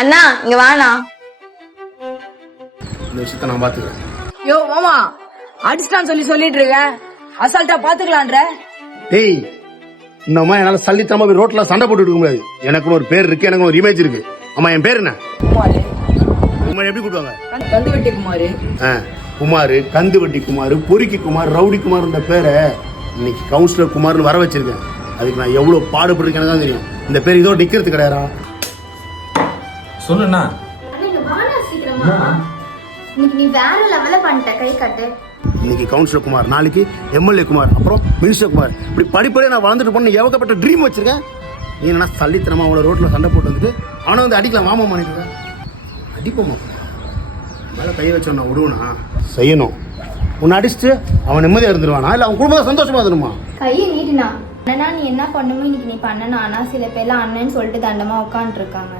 அண்ணா இங்க வாண்ணா. இந்த விஷயத்த நான் பாத்துக்கிறேன். யோ மாமா அடிச்சிட்டான்னு சொல்லிட்டு இருக்கேன், அசால்ட்டா பாத்துக்கலான்ற. டேய், இந்த அம்மா என்னால சல்லித்தனமா போய் ரோட்ல சண்டை போட்டு இருக்க முடியாது. எனக்கு ஒரு பேர் இருக்கு, எனக்கு ஒரு இமேஜ் இருக்கு. அம்மா என் பேர் என்ன? குமாரு. குமார் எப்படி கூட்டுவாங்க? கந்து வெட்டி குமாரு. குமார், கந்து வட்டி குமார், பொறுக்கி குமார், ரவுடி குமார் பேரை இன்னைக்கு கவுன்சிலர் குமார்னு வர வச்சிருக்கேன். அதுக்கு நான் எவ்வளவு பாடுபட்டிருக்கேன்னு தான் தெரியும். இந்த பேர் இதோ நிக்கிறது கிடையாதா? சொல்லுண்ணா. இன்னைக்கு நீ வேற லெவல்ல பண்ணிட்ட, கை காட்டு. இன்னைக்கு கவுன்சிலர் குமார், நாளைக்கு எம்எல்ஏ குமார், அப்புறம் மினிஸ்டர் குமார், இப்படி படிப்படியே நான் வளர்ந்துட்டு போன ஏகப்பட்ட ட்ரீம் வச்சிருக்கேன். நீ என்ன சல்லித்தனமா அவளை ரோட்ல சண்டை போட்டு வந்துட்டு அவனை வந்து அடிக்கலாம் மாமா பண்ணிட்டு அடிப்போமா? மேல கையை வச்சவன விடுவனா? செய்யணும். உன்னை அடிச்சுட்டு அவன் நிம்மதியா இருந்துருவானா, இல்ல அவன் குடும்பம் சந்தோஷமா இருந்துருமா? கையை நீட்டினா அண்ணனா நீ என்ன பண்ணுமோ இன்னைக்கு நீ பண்ணனா. ஆனா சில பேர்லாம் அண்ணன்னு சொல்லிட்டு தண்டமா உட்காந்துட்டு இருக்காங்க.